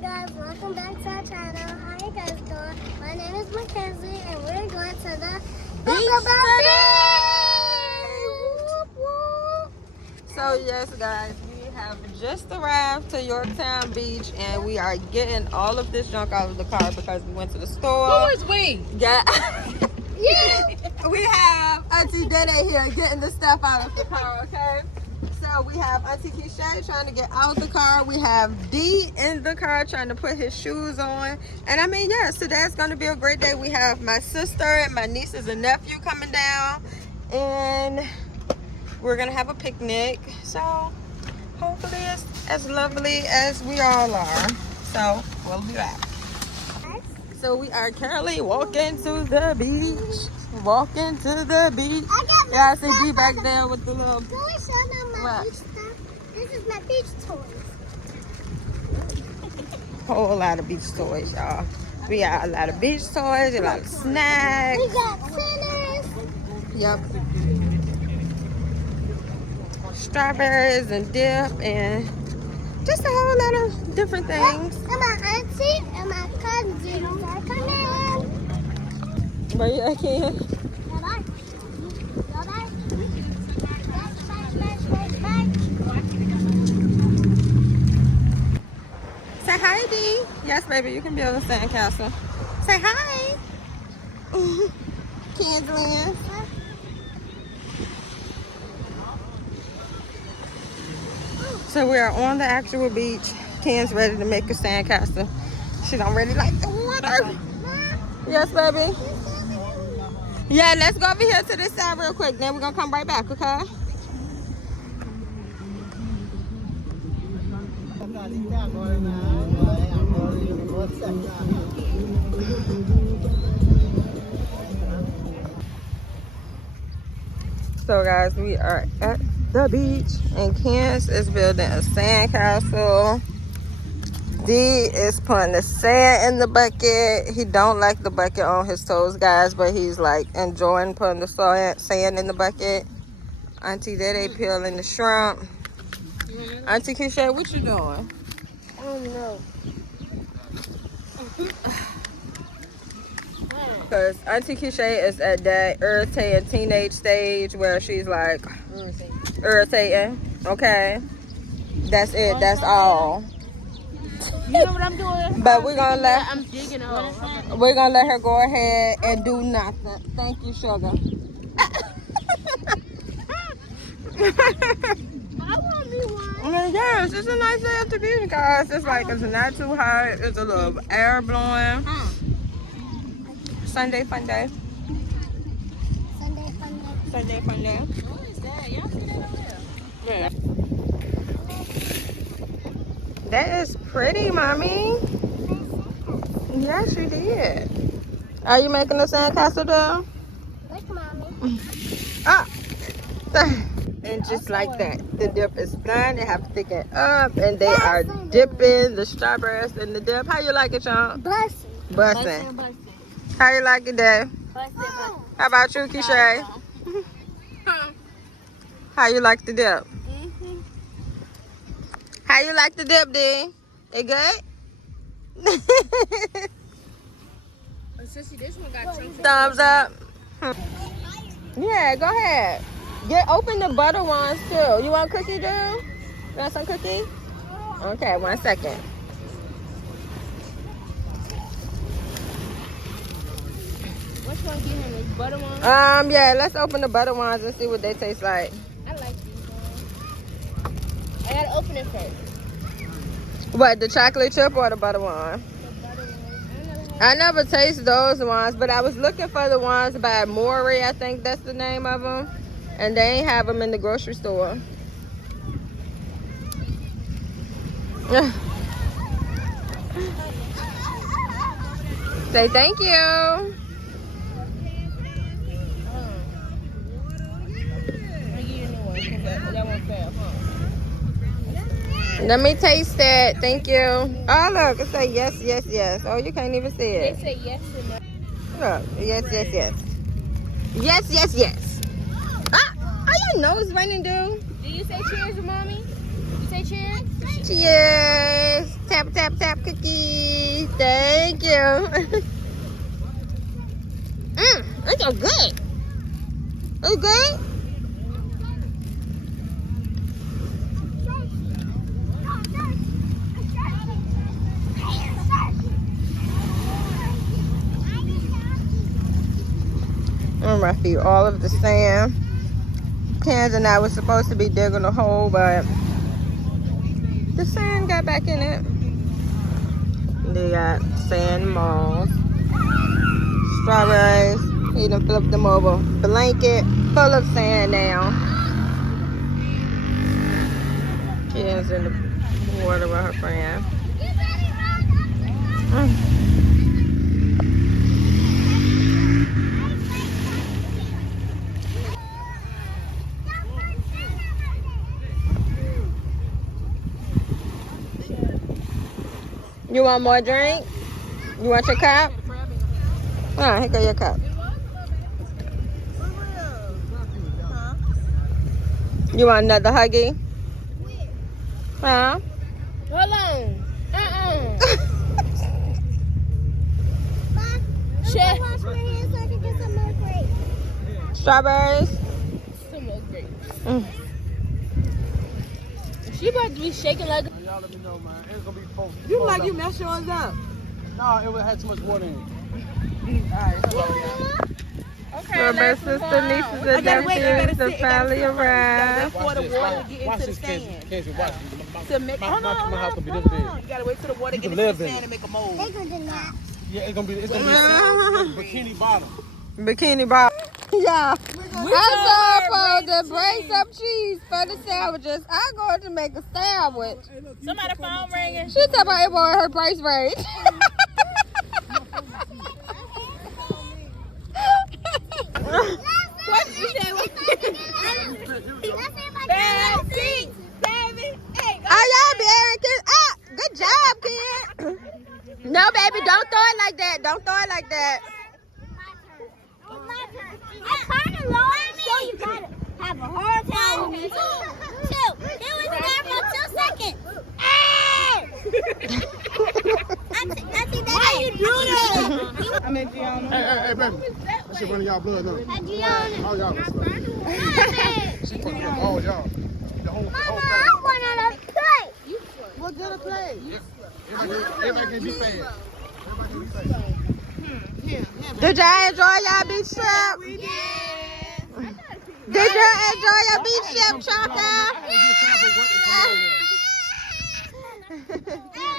guys? Welcome back to our channel. How you guys doing? My name is Mackenzie and we're going to the beach today. So yes guys, we have just arrived to Yorktown Beach and we are getting all of this junk out of the car because we went to the store. Who is we? Yeah. Yeah. We have Auntie Dede here getting the stuff out of the car, okay? So we have Auntie Keisha trying to get out the car. We have D in the car trying to put his shoes on. And I mean, yes, today's going to be a great day. We have my sister and my nieces and nephew coming down. And we're going to have a picnic. So hopefully it's as lovely as we all are. So we'll be back. So we are currently walking to the beach. Walking to the beach. Yeah, I see D back there with the little... Can we show them my beach stuff? This is my beach toys. Whole lot of beach toys, y'all. We got a lot of beach toys, a lot of snacks. We got tennis. Yep. Strawberries and dip and just a whole lot of different things. And my auntie and my cousins are coming. But yeah, I can. Bye-bye. Bye-bye. Say hi, D. Yes, baby, you can build a sandcastle. Say hi. Kendlin. So we are on the actual beach. Ken's ready to make a sandcastle. She don't really like the water. Yes, baby. Yeah, let's go over here to this side real quick. Then we're gonna come right back, okay? So guys, we are at the beach and Kens is building a sandcastle. D is putting the sand in the bucket. He don't like the bucket on his toes, guys, but he's like enjoying putting the sand in the bucket. Auntie Dede peeling the shrimp. Auntie Keisha, what you doing? I don't know. Because Auntie Keisha is at that irritating teenage stage where she's like irritating. Okay, that's it. That's all. You know what I'm doing? But we're gonna let I'm digging up. we're gonna let her go ahead and do nothing. Thank you, sugar. I want me one. I mean, yes, it's a nice day at the beach, guys. It's like it's not too hot. It's a little air blowing. Sunday fun day. Sunday fun day. Sunday fun day. Who is that? Y'all see that over there? Yeah. That is pretty, mommy. Yes, you did. Are you making a sandcastle, though? Look, mommy. Ah. And just like that, the dip is done. They have to thicken it up, and they are dipping the strawberries in the dip. How you like it, Sean? Bussin'. Bussin'. How you like it, Dad? How about you, Keisha? How you like the dip? How you like the dip, D? It good? Sissy, this one got chunks. Thumbs up. Yeah, go ahead. Open the butter ones too. You want cookie, girl? You want some cookie? Okay, 1 second. Which one do you have? The butter one? Yeah, let's open the butter ones and see what they taste like. I like these ones. I gotta open it first. What, the chocolate chip or the butter one? The butter one. I never taste those ones, but I was looking for the ones by Maury, I think that's the name of them. And they ain't have them in the grocery store. Say thank you. Let me taste it. Thank you. Oh, look. It say yes, yes, yes. Oh, you can't even see They it. say yes to no. Look. Yes, yes, yes. Yes, yes, yes. Ah, how your nose running, dude? Do you say cheers to mommy? You say say cheers? Cheers. Tap, tap, tap cookies. Thank you. It's so good. It's good. I'm gonna feed all of the sand. Cans and I was supposed to be digging a hole, but the sand got back in it. They got sand moss, strawberries. He done flipped them over. Blanket full of sand now. Kids in the water with her friend. You want more drink? You want your cup? Alright, here go your cup. You want another huggy? Huh? Hold on. Shit. Wash my hands so I can get some more grapes. Strawberries? Some more grapes. She about to be shaking like. Y'all let me know, man. It's gonna be full. You like you messed yours up. No, it had too much water in it. So my sister, nieces, and nephews, the family arrived. For the water to get into the sand. Casey, watch. To make, My house gonna be this big. You gotta wait till the water You get can into live the in sand it. and make a mold. They gonna do that. Yeah, it's gonna be bikini bottom. Bikini bottom. Yeah. I saw to bring some cheese for the sandwiches. I'm going to make a sandwich. Somebody phone ringing. She talking about it boy her price range. What you say? Bad seats, baby. Hey, go. Oh, y'all be airing kids. Ah, good job, kid. No, baby, don't throw it like that. Don't throw it like that. I kind of lost, so you gotta have a hard time with me. Two. It was there for 2 seconds. Hey! Auntie, how you do that? I'm in Gianna. Hey, baby. That shit running y'all blood, though. All y'all stuff. She putting up all y'all. The whole Mama, I want to play. What good a play? Everybody can be fast. Did y'all enjoy y'all beach trip? We did. Did y'all enjoy your beach trip, Chaka? I had to get time for work and come over here.